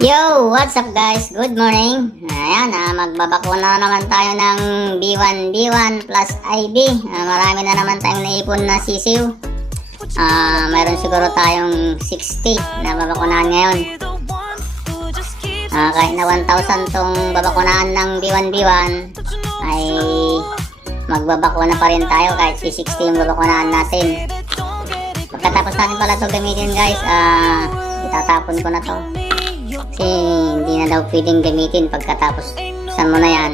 Yo! What's up guys? Good morning! Ayan, magbabakuna na naman tayo ng B1 plus IB. Marami na naman tayong naipon na sisiw. Mayroon siguro tayong 60 na babakunahan ngayon. Kahit na 1,000 tong babakunahan ng B1 ay magbabakuna pa rin tayo kahit 60 yung babakunahan natin. Pagkatapos natin pala ito gamitin guys, itatapon ko na to. Kasi hindi na daw pwedeng gamitin pagkatapos saan mo na yan,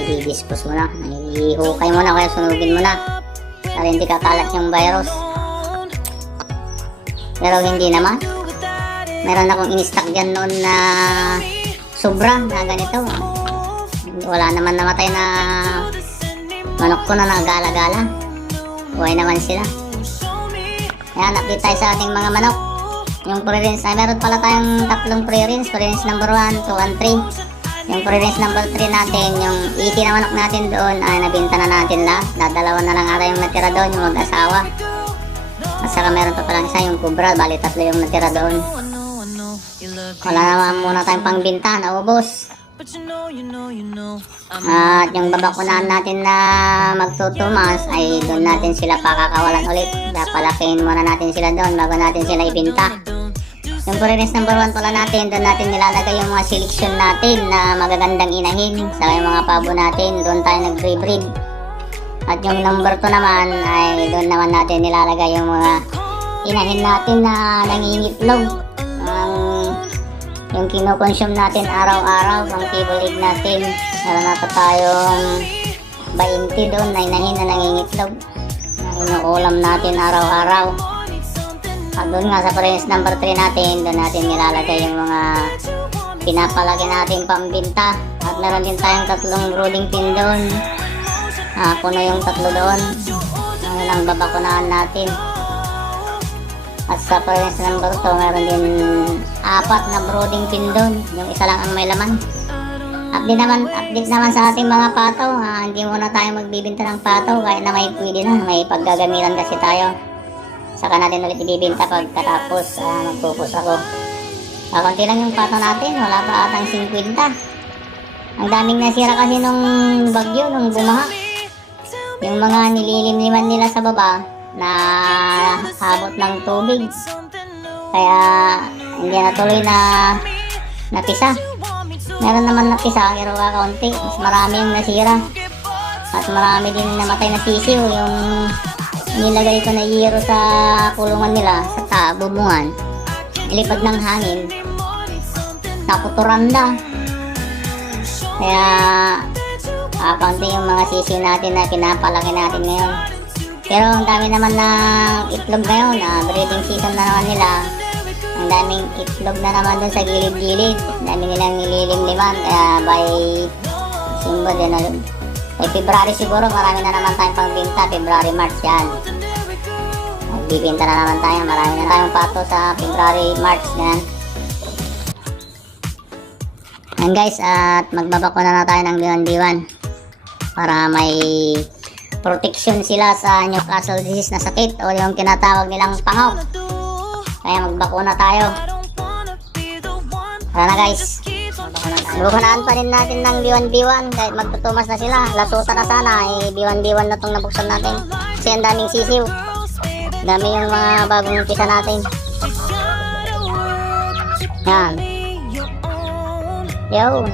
i-dispose mo na, ihukay mo na, kaya sunugin mo na para hindi kakalat yung virus. Pero hindi naman, meron akong in-stock dyan noon na sobra na ganito. Wala naman namatay na manok ko na nagala-gala, buhay naman sila. Ayan, update tayo sa ating mga manok. Yung pre-rinse ay meron pala tayong tatlong pre-rinse. Pre-rinse number 1, 2, and 3. Yung pre-rinse number 3 natin, yung 80 na manok natin doon ay nabinta na natin lahat. Dadalawa na lang ata yung natira doon, yung mag-asawa. At saka meron pa palang isa yung kubra, bali tatlo yung natira doon. Wala naman muna tayong pangbinta, naubos. At yung babakunahan natin na magtutumas ay doon natin sila pakakawalan ulit. Papalakihin muna natin sila doon bago natin sila ibinta. Yung pre-rinse number 1 pala natin, doon natin nilalagay yung mga selection natin na magagandang inahin. Saka yung mga pabo natin, doon tayo nag-pre-breed. At yung number 2 naman ay doon naman natin nilalagay yung mga inahin natin na nangingitlog. Yung kinoconsume natin araw-araw, ang table egg natin. Meron na tayong 20 doon na inahin na nangingitlog. Na inuulam natin araw-araw. At doon nga sa pre-rinse number 3 natin, doon natin nilalagay yung mga pinapalaki natin pambinta. At meron din tayong tatlong brooding pin doon. Kuno yung tatlo doon. Ang lang babakunahan natin. At sa pre-rinse number 2, meron din 4 na brooding pin doon. Yung isa lang ang may laman. Update naman sa ating mga pataw. Hindi muna tayo magbibinta ng pataw kahit na may pwede na. May paggagamitan kasi tayo. Saka natin ulit ibibinta pagkatapos magpupus ako. Konti lang yung pataw natin. Wala pa atang 50. Ang daming nasira kasi nung bagyo, nung bumaha. Yung mga nililimliman nila sa baba na habot ng tubig. Kaya hindi natuloy na napisa. Meron naman napisa pero kakaunti. Mas marami yung nasira. At marami din namatay na sisiw. Yung nilagay ko na yero sa kulungan nila sa bubungan, ilipad ng hangin, naputuran na. Kaya kaunti yung mga sisiw natin na pinapalaki natin ngayon. Pero ang dami naman ng itlog ngayon, breeding season na naman nila. Ang daming itlog na naman dun sa gilid-gilid. Ang dami nilang nililimliman. Kaya by February siguro marami na naman tayong pangbinta. February, March yan. Magbibinta na naman tayo. Marami na tayong pato sa February, March yan. And guys, at magbabakuna na tayo ng B1 para may protection sila sa Newcastle disease na sakit o yung tinatawag nilang pangok. Kaya magbakuna tayo. Tara na guys. Bukunaan pa rin natin ng B1 kahit magtutumas na sila. Lasutan na sana B1 na itong nabuksan natin. Kasi ang daming sisiw. Dami yung mga bagong pisa natin. Yan. Yo.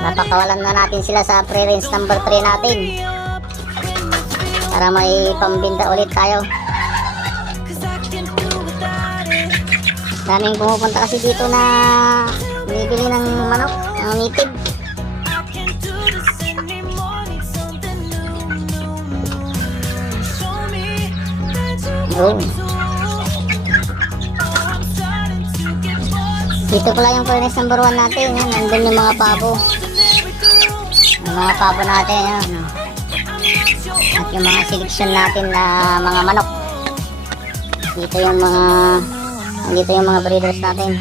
Napakawalan na natin sila sa pre-rinse number 3 natin. Para may pambinta ulit tayo. Daming pumupunta kasi dito na bibili ng manok, ng native. Dito pala yung pre-rinse number 1 natin. Yan, nandun yung mga pabo. Yung mga pabo natin. Yan. At yung mga selection natin na mga manok. Dito yung mga breeders natin.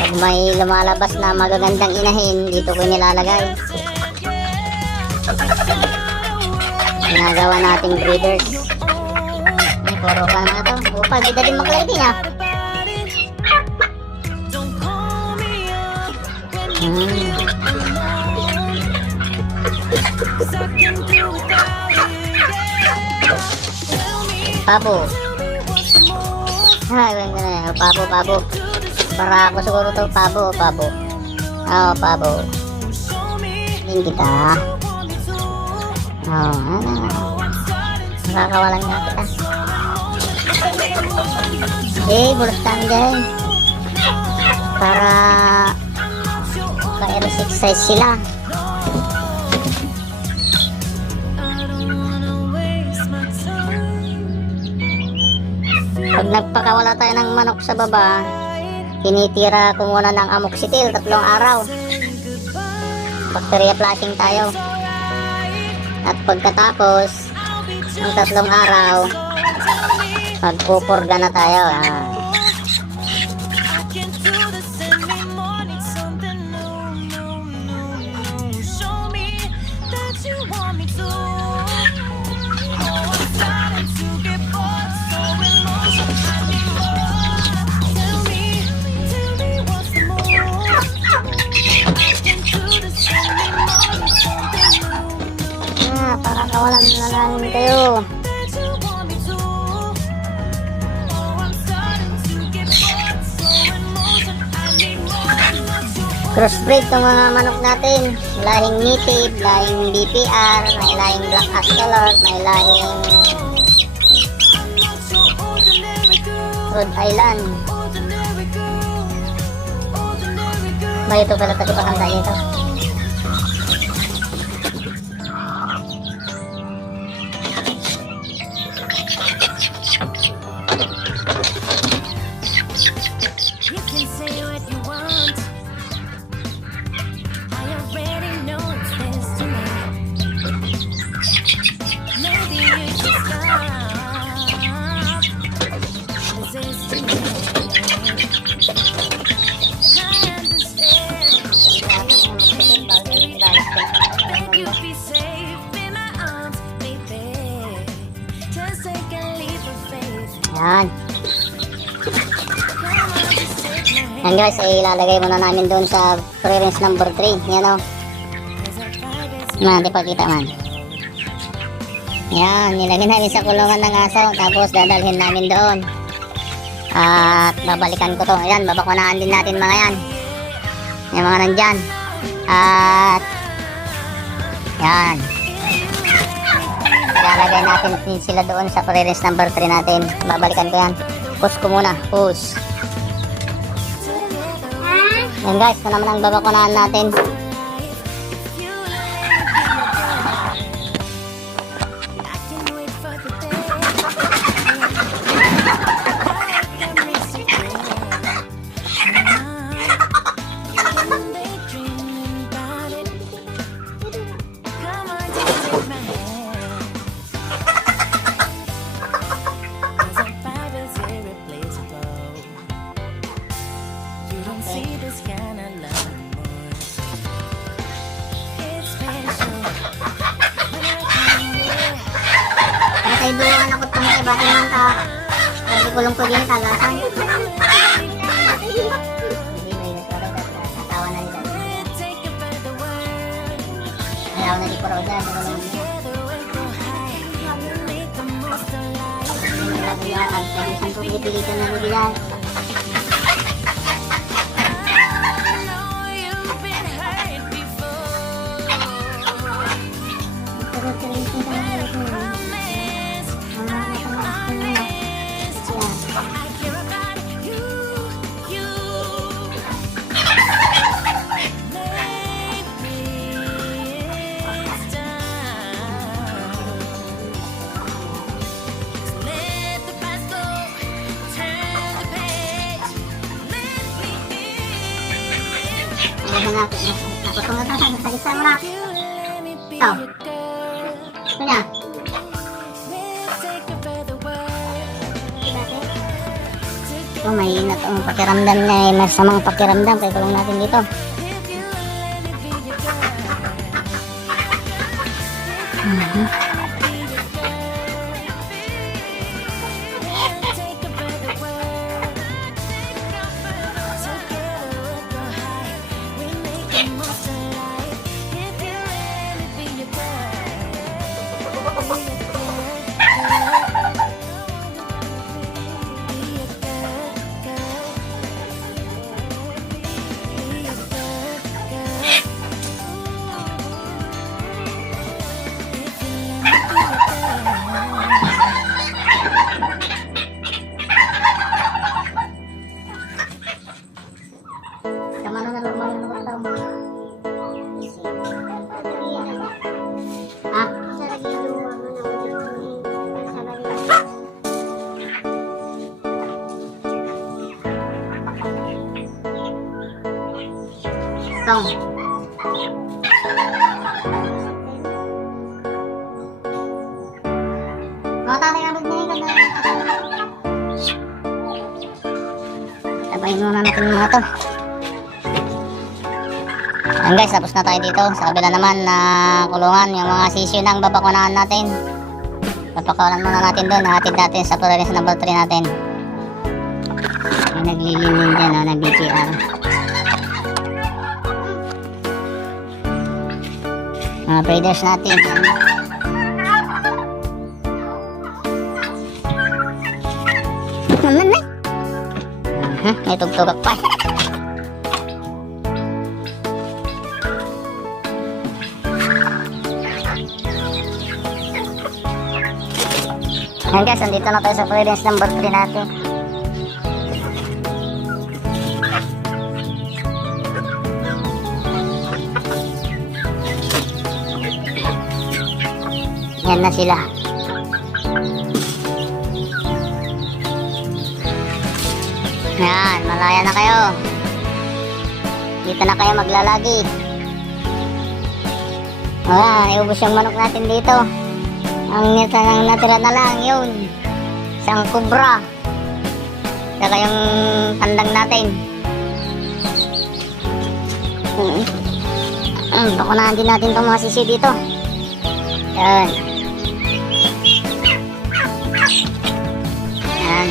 Pag may lumalabas na magagandang inahin, dito ko nilalagay. ginagawa nating breeders. Ay, puro ka na to. Upal, di din maklay din ah. Pabo. Ay, wala na. Pabo. Para ako siguro to, pabo. Oo, pabo. Hindi kita. Oo, nakakawalan nga kita. Bulastan dyan. Para ka-exercise sila. Pag nagpakawala tayo ng manok sa baba, tinitira ko muna ng amoxicillin 3 araw. Bacteria flushing tayo. At pagkatapos ng 3 araw, magpupurga na tayo. Para kawalan na namin kayo. Crossbreed itong mga manok natin. Lahing native, lahing BPR, may lahing black axolotl, may lahing Rhode Island. Ba ito pala tayo pakanda ito. Yan. Yan guys, ilalagay muna namin doon sa preference number 3. Yan o. Hindi pa kita man. Yan, nilagay namin sa kulungan ng aso. Tapos dadalhin namin doon. At babalikan ko to. Ayan, babakunaan din natin mga yan. Yung mga nandyan. At yan. Ilalagay natin sila doon sa preference number 3 natin. Babalikan ko yan. Push ko muna. Push. Yan guys, ito naman ang babakunaan natin. Ay, duwan ako itong iba naman ka. Sabi kulong ko din tagasan. Natawa na nila. Ayaw na di ko raw dyan. Nagtagisan ko pilitan na nila. Takot ko nga tayo, nagtagisa mo na. Ito. Ito niya. Ito, mahina itong pakiramdam niya. Masamang pakiramdam. Kaya kulong natin dito. patong. Mga tatay na rin na. Tabayin muna natin yung mga to. Ayan guys, tapos na tayo dito. Sa kabila naman na kulungan, yung mga sisyo na ang babakunahan natin. Papakunan muna natin doon. Nahatid natin sa tolerance number 3 natin. May naglilinin dyan na BTR. Mga breeders natin. Naman na. May tugtugak pa. Ayan guys, andito na tayo sa clearance number 3 natin. Ayan na sila. Ayan, malaya na kayo. Dito na kayo maglalagi. Ayan, iubos yung manok natin dito. Ang natira na lang yun, isang kubra, saka yung tandang natin. Bakunahan din natin itong mga sisi dito. Yan. Yan.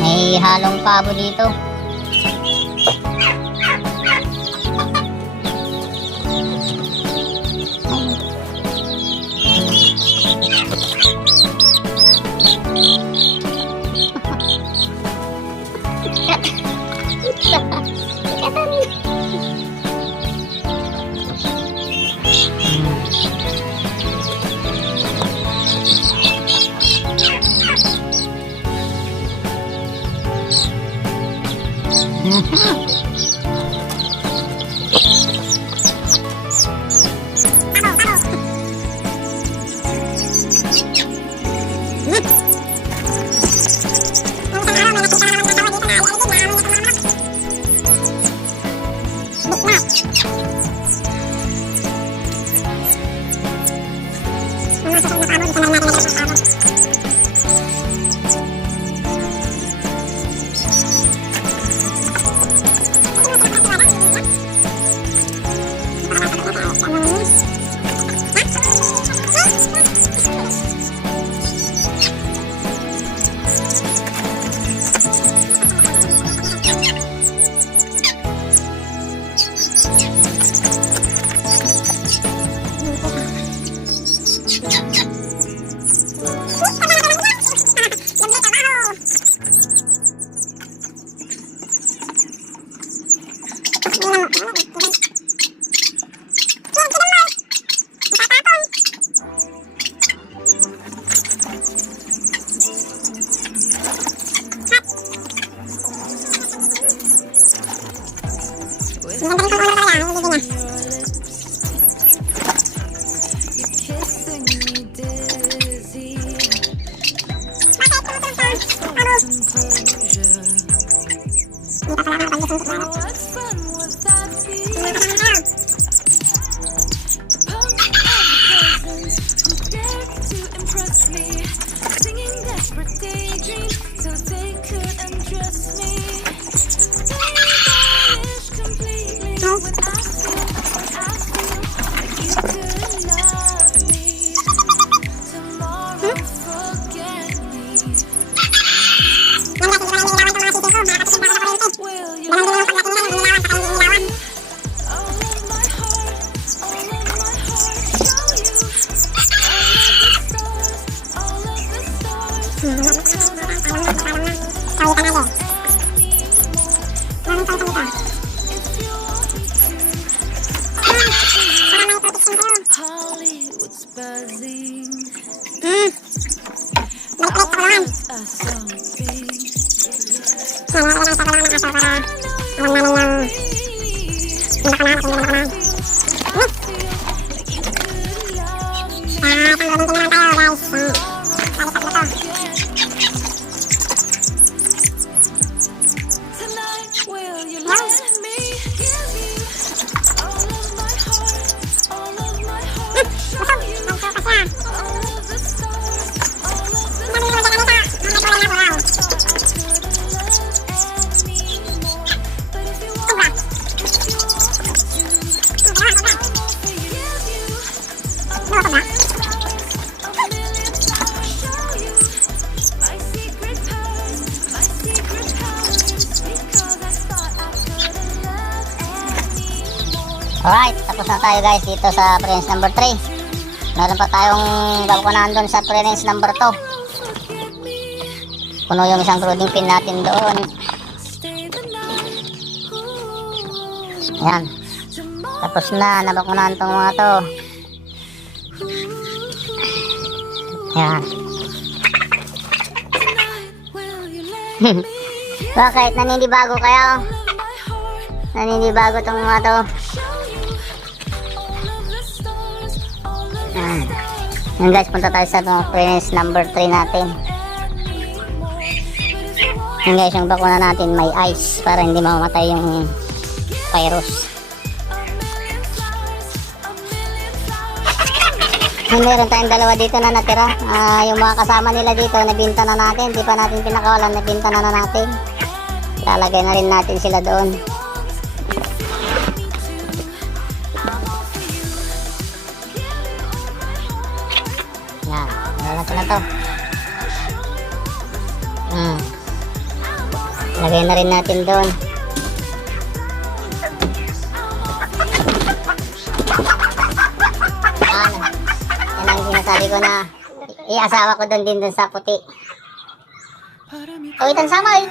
May halong pabo dito. Hollywood's buzzing. Alright, tapos na tayo guys dito sa preference number 3. Meron pa tayong bakunahan doon sa preference number 2. Puno yung isang clothing pin natin doon. Ayan. Tapos na, nabakunahan tong mga to. Ayan. Bakit? Naninibago kayo? Naninibago tong mga to. Ayan. Ayan guys, punta tayo sa preference number 3 natin. Ayan guys, yung bakuna natin may ice para hindi mamamatay yung virus. Meron tayong dalawa dito na natira. Yung mga kasama nila dito, nabinta na natin. Di pa natin pinakawalan, nabinta na natin. Lalagay na rin natin sila doon. Yan, meron sila to. Lagay na rin natin doon. Sinasabi ko na iasawa ko doon din doon sa puti. Tuwitan samay.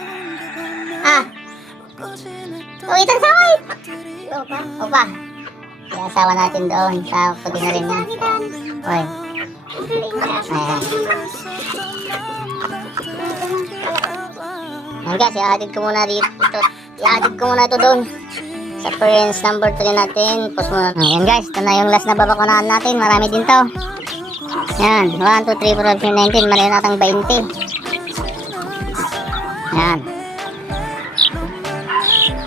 Tuwitan samay. Opa. Iasawa natin doon sa puti na rin yan. Oy. Ayan. Ayan guys, i-added ko muna dito. I-added ko muna ito doon sa preference number 3 natin. Post muna. Ayan guys, ito na yung last na babakunahan natin. Marami din to. Yan, 1, 2, 3, 4, 5, 6, 19, mali natang 20. Yan.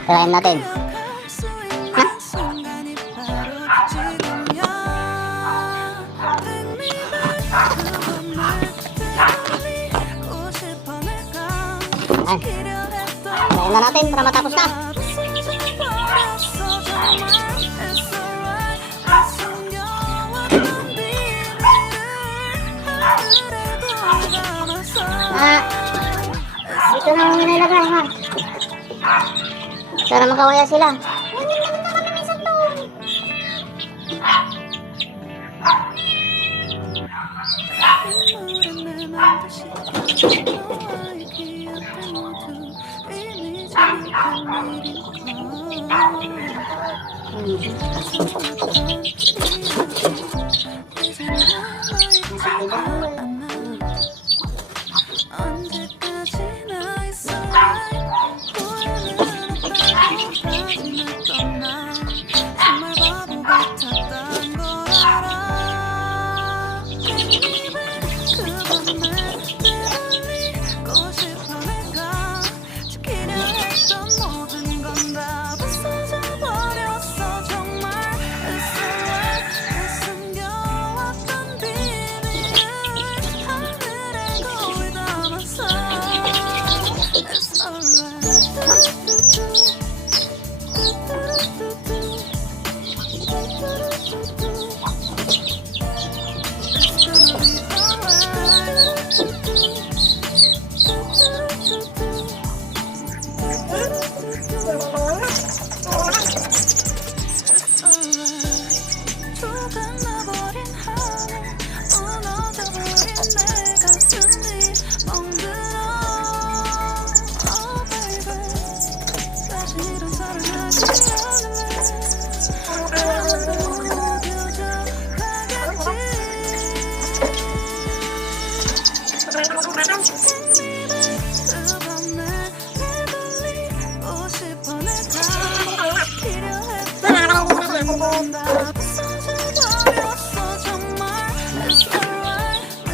Tirahin natin. Ha? Yan. Tirahin na natin para matapos na. Dito na mong nilagay ha. Para makawaya sila.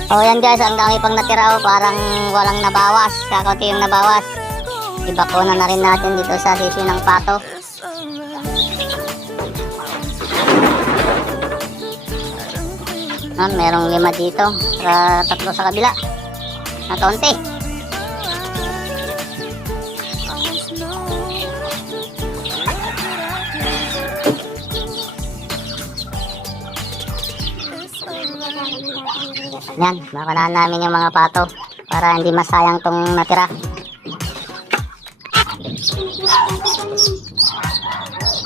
Oh, yan guys, ang dami pang natira, oh, parang walang nabawas. Kakaunti yung nabawas. Ibakuna na rin natin dito sa sisyo ng pato. Merong 5 dito, 3 sa kabila. Nataunti. Yan, bakunahan namin yung mga pato para hindi masayang tong natira.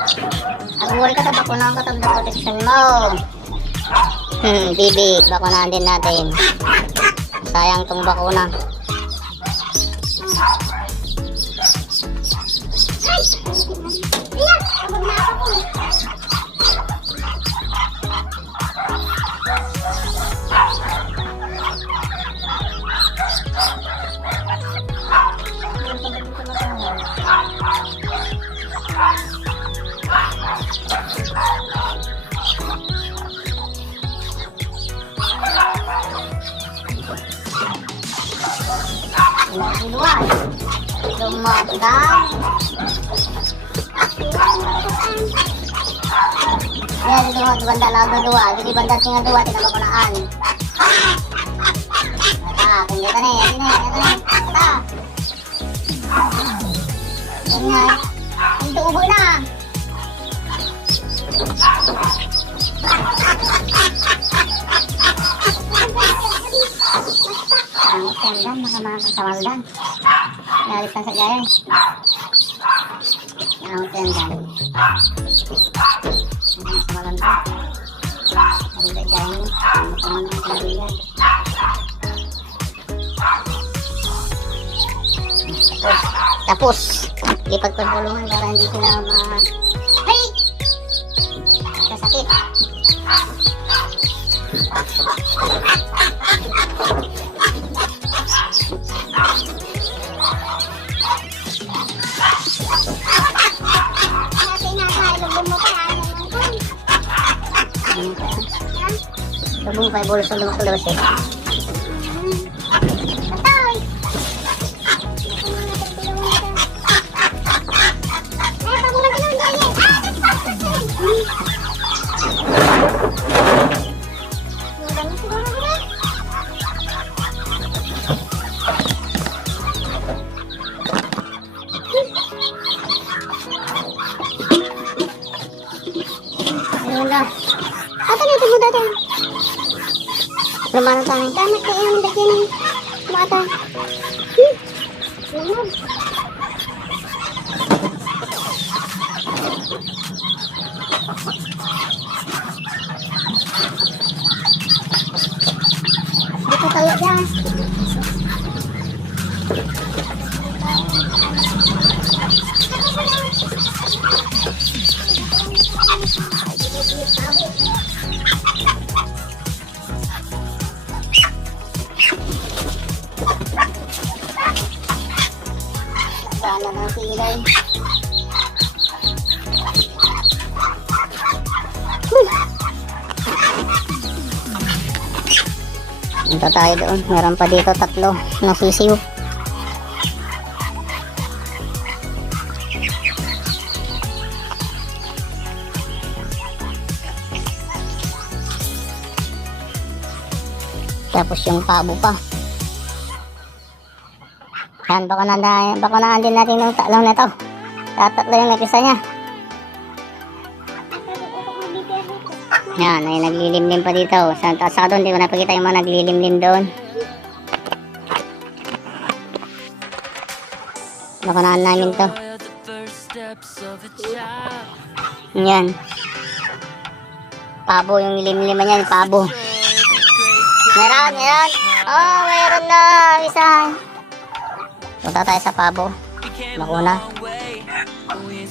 Nag-work ka sa bakunahan ka ng protection mo. Bibi, bakunahan din natin. Sayang tong bakuna. Luwag. Lumagang. Yan, luwag. Banda lang luwag. Hindi banda tinggal luwag. Tinabakunaan. Ata, kung gata na eh. Yan na eh. Ata. Yan nga. Ito ubo na. Ang tendan, makamaka sa maldan. Nalis lang sa gaya. Ang tendan. Ang sa maldan. Ang sa gaya. Ang sa maldan. Tapos, lipat pagpulungan para hindi sila Hey! Kasakit. Lubong pa yung bulso lumak-lulos eh. Ayun na. Ata na ito mo dati. Lumanan tayo. Tama kayo yung dagyan ng mata. Lumag. Dito tayo dyan. Sana ng silay. Punta tayo doon. Meron pa dito 3 na sisiw. Tapos yung pabo pa. Yan, bakunahan din natin yung talong na ito. Tatlo yung nakisa niya. Yan, ay naglilimlim pa dito. Sa doon, di ko napakita yung mga naglilimlim doon. Bakunahan namin to. Yan. Pabo yung nilimliman niya, yung pabo. Meron. Oh, meron na. Isa. Punta tayo sa pabo. Bakuna.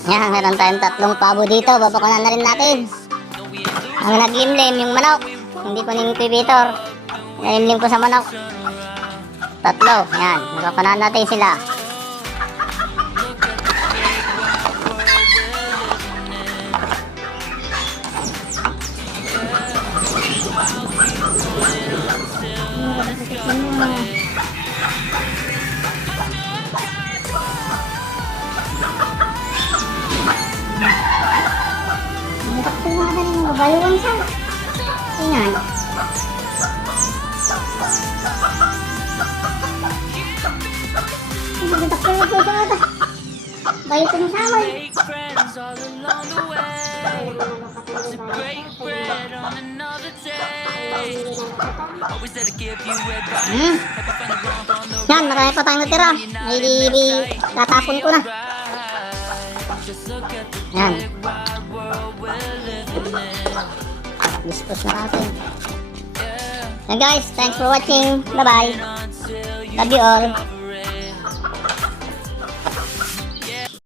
Yan, meron tayong 3 pabo dito. Babakunan na rin natin. Ang naglimlim, yung manok. Hindi ko ning-incubator. Nalimlim ko sa manok. 3. Yan, babakunan natin sila. Bayuan siya. Ayan. Bayo ko ng samay. Yan, marami pa tayong natira. May tatapon ko na. Yan. dispose na natin. And guys, thanks for watching. Bye-bye. Love you all.